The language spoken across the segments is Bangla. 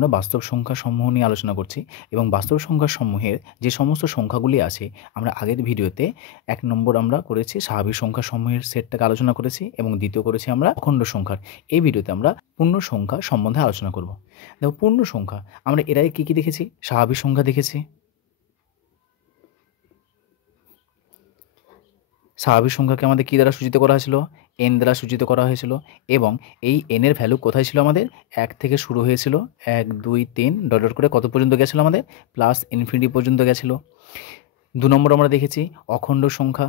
আমরা বাস্তব সংখ্যা সমূহ নিয়ে আলোচনা করছি এবং বাস্তব সংখ্যা সমূহের যে সমস্ত সংখ্যাগুলি আছে আমরা আগের ভিডিওতে 1 নম্বর আমরা করেছি স্বাভাবিক সংখ্যা সমূহের সেটটাকে আলোচনা করেছি এবং দ্বিতীয় করেছি আমরা অখণ্ড সংখ্যার। এই ভিডিওতে আমরা পূর্ণ সংখ্যা সম্বন্ধে আলোচনা করব। দেখো পূর্ণ সংখ্যা আমরা এর আগে কী দেখেছি? স্বাভাবিক সংখ্যা দেখেছি, স্বাভাবিক সংখ্যাকে আমাদের কী দ্বারা সূচিত করা হয়েছিল? এন দ্বারা সূচিত করা হয়েছিল এবং এই এনের ভ্যালু কোথায় ছিল? আমাদের 1 থেকে শুরু হয়েছিল, 1 2 3 ডট ডট করে কত পর্যন্ত গেছিলো? আমাদের প্লাস ইনফিনিটি পর্যন্ত গেছিলো। 2 নম্বর আমরা দেখেছি অখণ্ড সংখ্যা।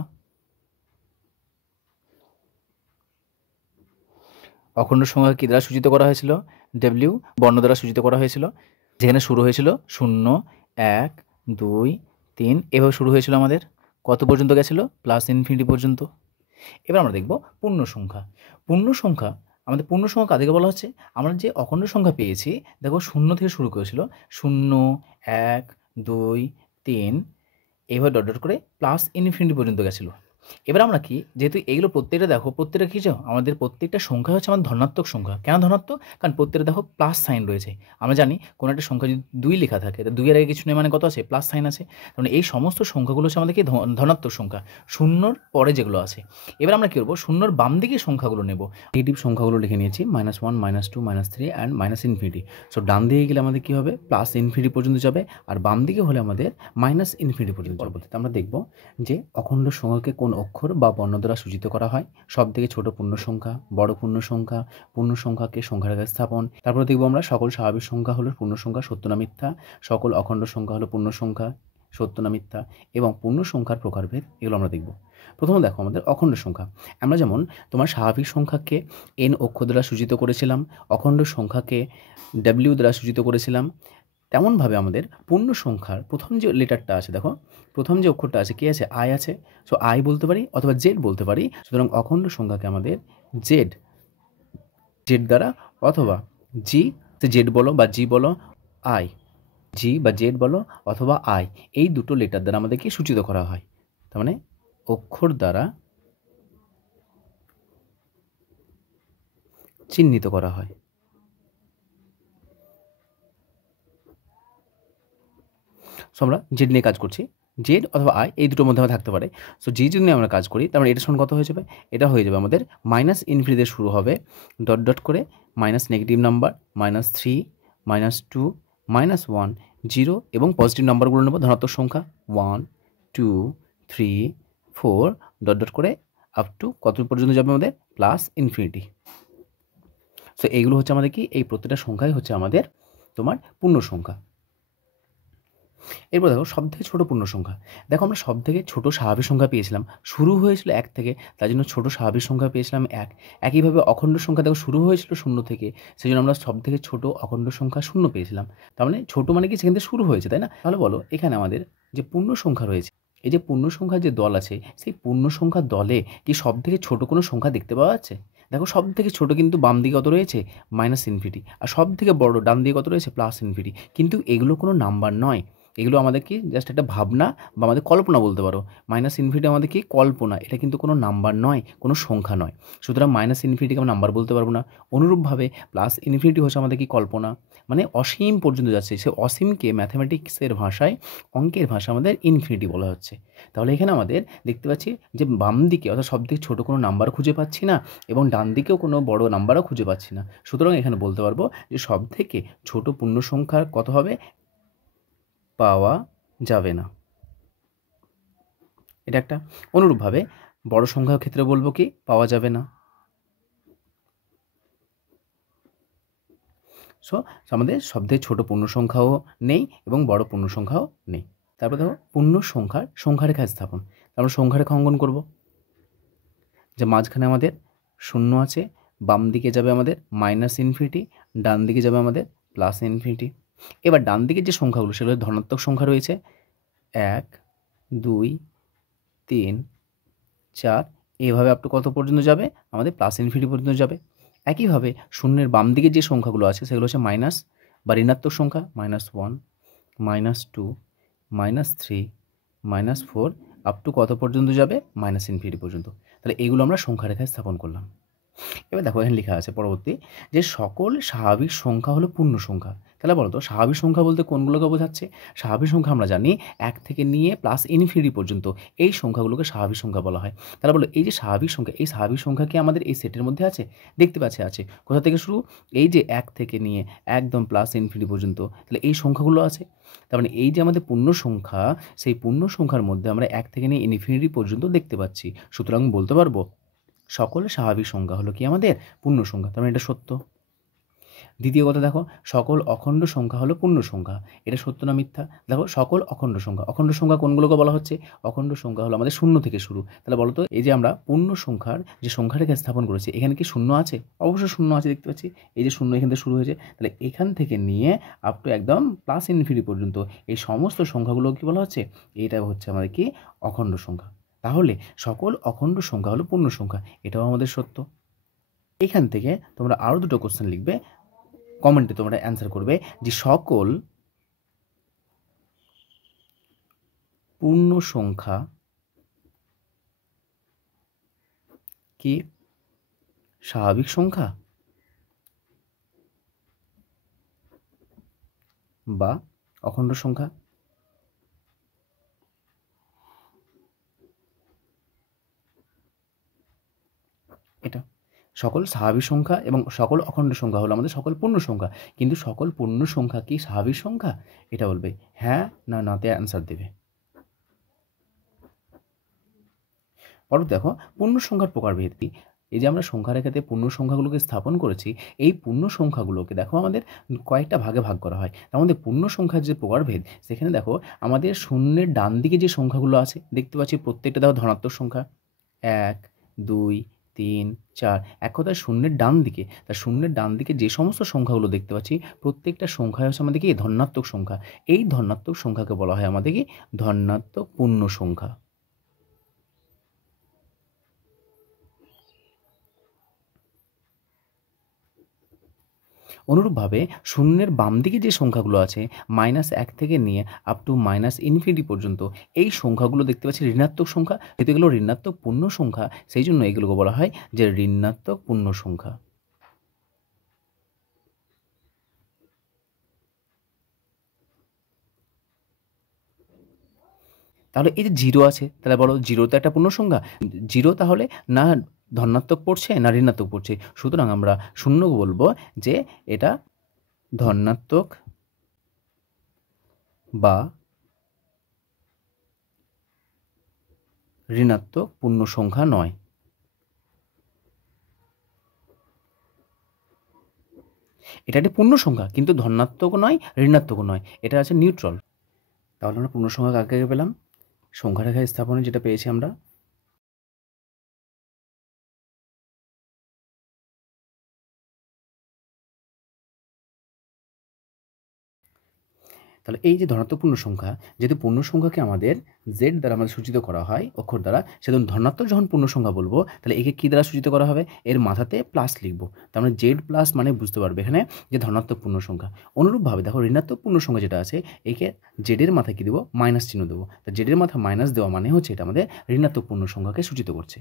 অখণ্ড সংখ্যা কী দ্বারা সূচিত করা হয়েছিল? ডব্লিউ বর্ণ দ্বারা সূচিত করা হয়েছিল, যেখানে শুরু হয়েছিল 0 1 2 3 এভাবে শুরু হয়েছিল। আমাদের কত পর্যন্ত গেছিলো? প্লাস ইনফিনিটি পর্যন্ত। এবার আমরা দেখব পূর্ণ সংখ্যা। পূর্ণ সংখ্যা আমাদের পূর্ণ সংখ্যা কাদেরকে বলা হচ্ছে? আমরা যে অখণ্ড সংখ্যা পেয়েছি দেখো 0 থেকে শুরু করেছিল, 0 1 2 3 এইভাবে ডট ডট করে প্লাস ইনফিনিটি পর্যন্ত গেছিলো। এবার আমরা কি, যেহেতু এইগুলো প্রত্যেকটা দেখো প্রত্যেকটা কী চাও? আমাদের প্রত্যেকটা সংখ্যা হচ্ছে আমাদের ধনাত্মক সংখ্যা। কেন ধনাত্মক? কারণ প্রত্যেকটা দেখো প্লাস সাইন রয়েছে। আমরা জানি কোনো একটা সংখ্যা যদি 2 লেখা থাকে, তো 2 এর আগে কিছু নেই মানে কত আছে? প্লাস সাইন আছে। কারণ এই সমস্ত সংখ্যাগুলো হচ্ছে আমাদের কি ধনাত্মক সংখ্যা, শূন্যর পরে যেগুলো আছে। এবার আমরা কী করবো? শূন্যর বাম দিকে সংখ্যাগুলো নেব। নেগেটিভ সংখ্যাগুলো লিখে নিয়েছি, -1 -2 -3 অ্যান্ড মাইনাস ইনফিনিটি। সো ডান দিকে গেলে আমাদের কী হবে? প্লাস ইনফিনিটি পর্যন্ত যাবে, আর বাম দিকে হলে আমাদের মাইনাস ইনফিনিটি পর্যন্ত। পরবর্তীতে আমরা দেখব যে অখণ্ড সংখ্যাকে কোন অক্ষর বা বর্ণ দ্বারা সূচিত করা হয়। সব থেকে ছোট পূর্ণ সংখ্যা, বড় পূর্ণ সংখ্যা, পূর্ণ সংখ্যাকে সংখ্যার আকারে স্থাপন। তারপরে দেখব আমরা সকল স্বাভাবিক সংখ্যা হলো পূর্ণ সংখ্যা, সত্য না মিথ্যা। সকল অখণ্ড সংখ্যা হলো পূর্ণ সংখ্যা, সত্য না মিথ্যা। এবং পূর্ণ সংখ্যার প্রকারভেদ, এগুলো আমরা দেখব। প্রথমে দেখো আমাদের অখণ্ড সংখ্যা। আমরা যেমন তোমার স্বাভাবিক সংখ্যাকে এন অক্ষর দ্বারা সূচিত করেছিলাম, অখণ্ড সংখ্যাকে ডব্লিউ দ্বারা সূচিত করেছিলাম, তেমনভাবে আমাদের পূর্ণ সংখ্যার প্রথম যে লেটারটা আছে, দেখো প্রথম যে অক্ষরটা আছে কী আছে? আই আছে। সো আই বলতে পারি অথবা জেড বলতে পারি। সুতরাং অখণ্ড সংখ্যাকে আমাদের জেড দ্বারা অথবা জি, জেড বলো বা জি বলো, আই জি বা জেড বলো অথবা আই, এই দুটো লেটার দ্বারা আমাদেরকে সূচিত করা হয়। তার মানে অক্ষর দ্বারা চিহ্নিত করা হয়। সো আমরা জেড নিয়ে কাজ করছি, জেড অথবা আই এই দুটোর মধ্যে আমরা থাকতে পারে। সো জি যদি আমরা কাজ করি তার মানে এটার সমান কত হয়ে যাবে? এটা হয়ে যাবে আমাদের মাইনাস ইনফিনিটি শুরু হবে, ডট ডট করে মাইনাস নেগেটিভ নাম্বার -3 -2 -1 0 এবং পজিটিভ নাম্বারগুলো নেব ধনাত্মক সংখ্যা 1 2 3 4 ডট ডট করে আপ টু কত পর্যন্ত যাবে? আমাদের প্লাস ইনফিনিটি। সো এইগুলো হচ্ছে আমাদের কি, এই প্রত্যেকটা সংখ্যাই হচ্ছে আমাদের তোমার পূর্ণ সংখ্যা। এরপর দেখো সবথেকে ছোটো পূর্ণ সংখ্যা। দেখো আমরা সবথেকে ছোটো স্বাভাবিক সংখ্যা পেয়েছিলাম, শুরু হয়েছিল 1 থেকে, তার জন্য ছোটো স্বাভাবিক সংখ্যা পেয়েছিলাম 1। একইভাবে অখণ্ড সংখ্যা দেখো শুরু হয়েছিল 0 থেকে, সেই জন্য আমরা সবথেকে ছোটো অখণ্ড সংখ্যা 0 পেয়েছিলাম। তার মানে ছোটো মানে কি, সেখান থেকে শুরু হয়েছে, তাই না? তাহলে বলো এখানে আমাদের যে পূর্ণ সংখ্যা রয়েছে, এই যে পূর্ণ সংখ্যার যে দল আছে, সেই পূর্ণ সংখ্যার দলে কি সবথেকে ছোটো কোনো সংখ্যা দেখতে পাওয়া যাচ্ছে? দেখো সব থেকে ছোটো কিন্তু বাম দিকে কত রয়েছে? Minus infinity. আর সব থেকে বড় ডান দিকে কত রয়েছে? Plus infinity. কিন্তু এগুলো কোনো নাম্বার নয়, এগুলো আমাদের কি জাস্ট একটা ভাবনা বা আমাদের কল্পনা বলতে পারো। মাইনাস ইনফিনিটি আমাদের কি কল্পনা, এটা কিন্তু কোনো নাম্বার নয়, কোনো সংখ্যা নয়। সুতরাং মাইনাস ইনফিনিটিকে আমরা নাম্বার বলতে পারবো না। অনুরূপভাবে প্লাস ইনফিনিটি হচ্ছে আমাদের কি কল্পনা, মানে অসীম পর্যন্ত যাচ্ছে। সে অসীমকে ম্যাথামেটিক্সের ভাষায়, অঙ্কের ভাষায় আমাদের ইনফিনিটি বলা হচ্ছে। তাহলে এখানে আমাদের দেখতে পাচ্ছি যে বাম দিকে অর্থাৎ সব থেকে ছোটো কোনো নাম্বার খুঁজে পাচ্ছি না এবং ডান দিকেও কোনো বড় নাম্বারও খুঁজে পাচ্ছি না। সুতরাং এখানে বলতে পারবো যে সব থেকে ছোটো পূর্ণ সংখ্যার কত হবে? পাওয়া যাবে না। এটা একটা। অনুরূপভাবে বড় সংখ্যার ক্ষেত্রে বলবো কি, পাওয়া যাবে না। সো আমাদের সবথেকে ছোটো পূর্ণ সংখ্যাও নেই এবং বড় পূর্ণ সংখ্যাও নেই। তারপর দেখো পূর্ণ সংখ্যার সংখ্যারেখা স্থাপন। আমরা সংখ্যারেখা অঙ্কন করব, যে মাঝখানে আমাদের 0 আছে, বাম দিকে যাবে আমাদের মাইনাস ইনফিনিটি, ডান দিকে যাবে আমাদের প্লাস ইনফিনিটি। এবার ডান দিকে যে সংখ্যাগুলো সেগুলো ধনাত্মক সংখ্যা রয়েছে, 1 2 3 4 এইভাবে আপ টু কত পর্যন্ত যাবে? আমাদের প্লাস ইনফিনিটি পর্যন্ত যাবে। একইভাবে শূন্যের বাম দিকে যে সংখ্যাগুলো আছে সেগুলো হচ্ছে মাইনাস বা ঋণাত্মক সংখ্যা, -1 -2 -3 -4 আপ টু কত পর্যন্ত যাবে? মাইনাস ইনফিনিটি পর্যন্ত। তাহলে এইগুলো আমরা সংখ্যারেখায় স্থাপন করলাম। এবার দেখো এখানে লেখা আছে পরবর্তী যে সকল স্বাভাবিক সংখ্যা হলো পূর্ণ সংখ্যা। তাহলে বলো তো স্বাভাবিক সংখ্যা বলতে কোনগুলোকে বোঝাচ্ছে? স্বাভাবিক সংখ্যা আমরা জানি 1 থেকে নিয়ে প্লাস ইনফিনিটি পর্যন্ত এই সংখ্যাগুলোকে স্বাভাবিক সংখ্যা বলা হয়। তাহলে বলো এই যে স্বাভাবিক সংখ্যা, এই স্বাভাবিক সংখ্যা কি আমাদের এই সেটের মধ্যে আছে? দেখতে পাচ্ছি আছে। কোথা থেকে শুরু? এই যে 1 থেকে নিয়ে একদম প্লাস ইনফিনিটি পর্যন্ত, তাহলে এই সংখ্যাগুলো আছে। তার মানে এই যে আমাদের পূর্ণ সংখ্যা, সেই পূর্ণ সংখ্যার মধ্যে আমরা 1 থেকে নিয়ে ইনফিনিটি পর্যন্ত দেখতে পাচ্ছি। সুতরাং বলতে পারবো সকল স্বাভাবিক সংখ্যা হলো কি আমাদের পূর্ণ সংখ্যা। তার মানে এটা সত্য। দ্বিতীয় কথা দেখো, সকল অখণ্ড সংখ্যা হলো পূর্ণ সংখ্যা। এটা সত্য না মিথ্যা? দেখো সকল অখণ্ড সংখ্যা, অখণ্ড সংখ্যা কোনগুলোকে বলা হচ্ছে? অখণ্ড সংখ্যা হলো আমাদের শূন্য থেকে শুরু। তাহলে বলো তো এই যে আমরা পূর্ণ সংখ্যার যে সংখ্যাটাকে স্থাপন করেছি, এখানে কি শূন্য আছে? অবশ্যই শূন্য আছে, দেখতে পাচ্ছি এই যে শূন্য এখান থেকে শুরু হয়েছে। তাহলে এখান থেকে নিয়ে আপ টু একদম প্লাস ইনফিনিটি পর্যন্ত এই সমস্ত সংখ্যাগুলো কি বলা হচ্ছে? এইটা হচ্ছে আমাদের কি অখণ্ড সংখ্যা। তাহলে সকল অখণ্ড সংখ্যা হলো পূর্ণ সংখ্যা, এটাও আমাদের সত্য। এখান থেকে তোমরা আরও দুটো কোশ্চেন লিখবে, কমেন্টে তোমরা অ্যান্সার করবে যে সকল পূর্ণ সংখ্যা কি স্বাভাবিক সংখ্যা বা অখণ্ড সংখ্যা? এটা সকল স্বাভাবিক সংখ্যা এবং সকল অখণ্ড সংখ্যা হলো আমাদের সকল পূর্ণ সংখ্যা, কিন্তু সকল পূর্ণ সংখ্যা কি স্বাভাবিক সংখ্যা? এটা বলবে হ্যাঁ না নাতে অ্যান্সার দেবে। পরবর্তী দেখো পূর্ণ সংখ্যার প্রকারভেদ কি? এই যে আমরা সংখ্যা রেখাতে পূর্ণ সংখ্যাগুলোকে স্থাপন করেছি, এই পূর্ণ সংখ্যাগুলোকে দেখো আমাদের কয়েকটা ভাগে ভাগ করা হয়। তার মধ্যে পূর্ণ সংখ্যার যে প্রকারভেদ, সেখানে দেখো আমাদের শূন্যের ডান দিকে যে সংখ্যাগুলো আছে দেখতে পাচ্ছি প্রত্যেকটা দেখো ধনাত্মক সংখ্যা, 1 2 3 4, এক কথায় শূন্যের ডান দিকে, তার শূন্যের ডান দিকে যে সমস্ত সংখ্যাগুলো দেখতে পাচ্ছি প্রত্যেকটা সংখ্যা হচ্ছে আমাদের কি ধনাত্মক সংখ্যা। এই ধনাত্মক সংখ্যাকে বলা হয় আমাদের কি ধনাত্মক পূর্ণ সংখ্যা। অনুরূপভাবে শূন্যের বাম দিকে যে সংখ্যাগুলো আছে -1 থেকে নিয়ে আপ টু ইনফিনিটি পর্যন্ত, এই সংখ্যাগুলো দেখতে পাচ্ছি ঋণাত্মক সংখ্যা, যেহেতু এগুলো ঋণাত্মক পূর্ণ সংখ্যা সেই জন্য এগুলোকে বলা হয় যে ঋণাত্মক পূর্ণ সংখ্যা। তাহলে এই যে জিরো আছে, তাহলে বলো জিরো তো একটা পূর্ণ সংখ্যা। জিরো তাহলে না ধনাত্মক পড়ছে না ঋণাত্মক পড়ছে, সুতরাং আমরা শূন্য বলবো যে এটা ধনাত্মক বা ঋণাত্মক পূর্ণ সংখ্যা নয়। এটা একটি পূর্ণ সংখ্যা, কিন্তু ধনাত্মকও নয় ঋণাত্মকও নয়, এটা আছে নিউট্রাল। তাহলে আমরা পূর্ণ সংখ্যা কাকে কাকে পেলাম? সংখ্যা রেখা স্থাপনে যেটা পেয়েছি আমরা, তাহলে এই যে ধনাত্মক পূর্ণ সংখ্যা, যেহেতু পূর্ণ সংখ্যাকে আমাদের জেড দ্বারা আমাদের সূচিত করা হয় অক্ষর দ্বারা, সেজন্য ধনাত্মক যখন পূর্ণ সংখ্যা বলবো তাহলে একে কী দ্বারা সূচিত করা হবে? এর মাথাতে প্লাস লিখবো, তার মানে জেড প্লাস মানে বুঝতে পারবে এখানে যে ধনাত্মক পূর্ণ সংখ্যা। অনুরূপভাবে দেখো ঋণাত্মক পূর্ণ সংখ্যা যেটা আছে, একে জেডের মাথায় কী দেবো? মাইনাস চিহ্ন দেবো। তা জেডের মাথায় মাইনাস দেওয়া মানে হচ্ছে এটা আমাদের ঋণাত্মক পূর্ণ সংখ্যাকে সূচিত করছে।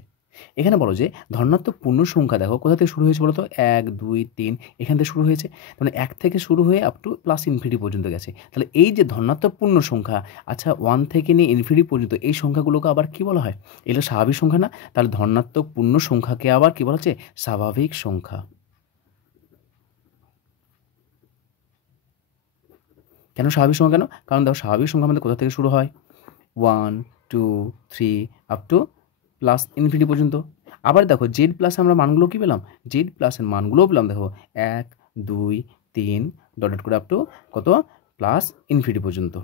এখানে বলো যে ধনাত্মক পূর্ণ সংখ্যা দেখো কোথা থেকে শুরু হয়েছে বলো তো? 1 2 3 এখান থেকে শুরু হয়েছে, মানে 1 থেকে শুরু হয়ে আপ টু প্লাস ইনফিনিটি পর্যন্ত গেছে। তাহলে এই যে ধনাত্মক পূর্ণ সংখ্যা, আচ্ছা 1 থেকে নিয়ে ইনফিনিটি পর্যন্ত এই সংখ্যাগুলোকে আবার কি বলা হয়? এগুলো স্বাভাবিক সংখ্যা না? তাহলে ধনাত্মক পূর্ণ সংখ্যাকে আবার কি বলা হচ্ছে? স্বাভাবিক সংখ্যা। কেন স্বাভাবিক সংখ্যা কেন? কারণ দেখো স্বাভাবিক সংখ্যা আমাদের কোথা থেকে শুরু হয়? 1 2 3 আপ টু প্লাস ইনফিনিটি পর্যন্ত। আবার দেখো জেড প্লাস আমরা মানগুলো কী পেলাম? জেড প্লাসের মানগুলোও পেলাম দেখো 1 2 3 ডট ডট করে আপ টু কত? প্লাস ইনফিনিটি পর্যন্ত।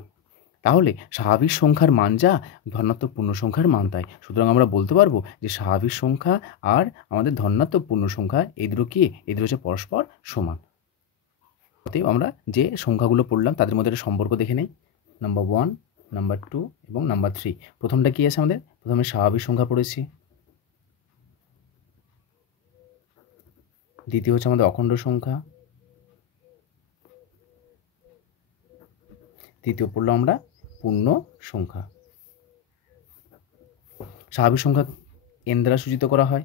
তাহলে স্বাভাবিক সংখ্যার মান যা, ধনাত্মক পূর্ণ সংখ্যার মান তাই। সুতরাং আমরা বলতে পারবো যে স্বাভাবিক সংখ্যা আর আমাদের ধনাত্মক পূর্ণ সংখ্যা এই দুটো কি? এই দুটো হচ্ছে পরস্পর সমান। অতএব আমরা যে সংখ্যাগুলো পড়লাম তাদের মধ্যে একটা সম্পর্ক দেখে নেই। নাম্বার 1, নাম্বার 2 এবং নাম্বার 3। প্রথমটা কি আছে আমাদের? প্রথমে স্বাভাবিক সংখ্যা পড়েছি, দ্বিতীয় হচ্ছে আমাদের অখণ্ড সংখ্যা, তৃতীয় পড়লো আমরা পূর্ণ সংখ্যা। স্বাভাবিক সংখ্যা n দ্বারা সূচিত করা হয়,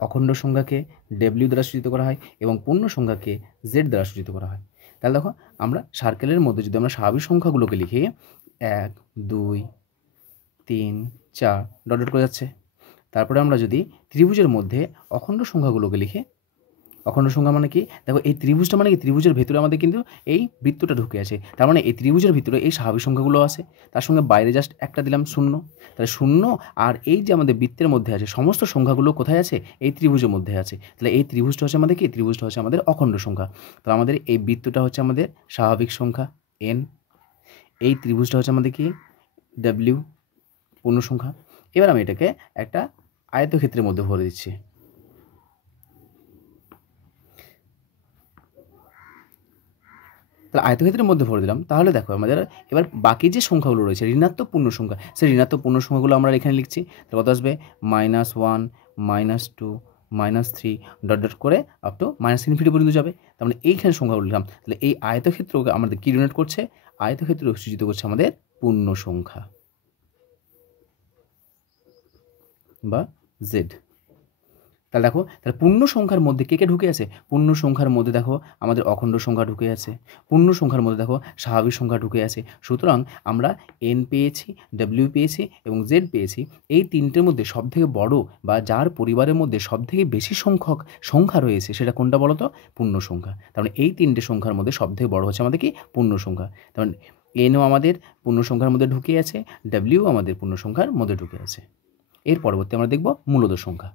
অখণ্ড সংখ্যাকে ডব্লিউ দ্বারা সূচিত করা হয় এবং পূর্ণ সংখ্যাকে জেড দ্বারা সূচিত করা হয়। তাহলে দেখো আমরা সার্কেলের মধ্যে যদি আমরা স্বাভাবিক সংখ্যাগুলোকে লিখি 1 2 3 4 ডট ডট করে যাচ্ছে। তারপরে আমরা যদি ত্রিভুজের মধ্যে অখণ্ড সংখ্যাগুলোকে লিখি, অখণ্ড সংখ্যা মানে কি, দেখো এই ত্রিভুজটা মানে কি, ত্রিভুজের ভেতরে আমাদের কিন্তু এই বৃত্তটা ঢুকে আছে, তার মানে এই ত্রিভুজের ভিতরে এই স্বাভাবিক সংখ্যাগুলো আছে, তার সঙ্গে বাইরে জাস্ট একটা দিলাম 0, তাহলে 0 আর এই যে আমাদের বৃত্তের মধ্যে আছে সমস্ত সংখ্যাগুলো কোথায় আছে, এই ত্রিভুজের মধ্যে আছে। তাহলে এই ত্রিভুজটা হচ্ছে আমাদের কি, ত্রিভুজটা হচ্ছে আমাদের অখণ্ড সংখ্যা। তাহলে আমাদের এই বৃত্তটা হচ্ছে আমাদের স্বাভাবিক সংখ্যা n, এই ত্রিভুজটা হচ্ছে আমাদের কি w পূর্ণ সংখ্যা। এবার আমি এটাকে একটা আয়তক্ষেত্রের মধ্যে ভরে দিচ্ছি। তাহলে আয়তক্ষেত্রের মধ্যে ভরে দিলাম। তাহলে দেখো আমাদের এবার বাকি যে সংখ্যাগুলো রয়েছে ঋণাত্মক পূর্ণ সংখ্যা, সেই ঋণাত্মক পূর্ণ সংখ্যাগুলো আমরা এখানে লিখছি। তাহলে কত আসবে, -1 -2 -3 ডট ডট করে আপ টু ∞ পর্যন্ত যাবে। তার মানে এইখানে সংখ্যাগুলো লিখলাম। তাহলে এই আয়তক্ষেত্রকে আমাদের কি ডিনোট করছে, আয়তক্ষেত্র সূচিত করছে আমাদের পূর্ণ সংখ্যা বা জেড। তাহলে দেখো, তাহলে পূর্ণ সংখ্যার মধ্যে কে কে ঢুকে আছে, পূর্ণ সংখ্যার মধ্যে দেখো আমাদের অখণ্ড সংখ্যা ঢুকে আছে, পূর্ণ সংখ্যার মধ্যে দেখো স্বাভাবিক সংখ্যা ঢুকে আছে। সুতরাং আমরা এন পেয়েছি, ডব্লিউ পেয়েছি এবং জেড পেয়েছি। এই তিনটের মধ্যে সবথেকে বড় বা যার পরিবারের মধ্যে সবথেকে বেশি সংখ্যক সংখ্যা রয়েছে সেটা কোনটা বলো তো, পূর্ণ সংখ্যা। তার মানে এই তিনটে সংখ্যার মধ্যে সবথেকে বড় হচ্ছে আমাদের কি, পূর্ণ সংখ্যা। তার মানে এনও আমাদের পূর্ণ সংখ্যার মধ্যে ঢুকে আছে, ডব্লিউ আমাদের পূর্ণ সংখ্যার মধ্যে ঢুকে আছে। এর পরবর্তী আমরা দেখব মূলদ সংখ্যা।